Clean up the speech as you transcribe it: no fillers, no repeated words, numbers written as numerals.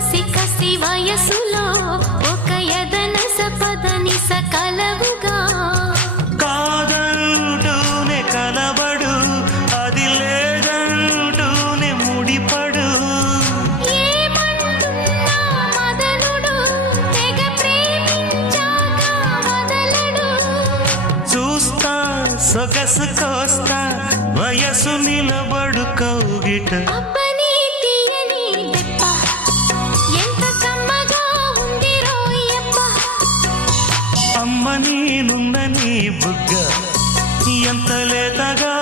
కసి కసి వయసులో ఒక యదన సపదని సకలవుగా కాదంటూనే కలబడు అది లేదంటూనే ముడిపడు ఏమంటున్నా మదనుడు తెగ ప్రేమించాక వదలడు చూస్తా సొగసు కోస్తా వయసు నిలబడు కౌగిట అబ్బని తీయని దెప్ప ఎంత కమ్మగా ఉంది రోయప్ప అమ్మ నేనున్న నీ బుగ్గ ఎంత లేతగా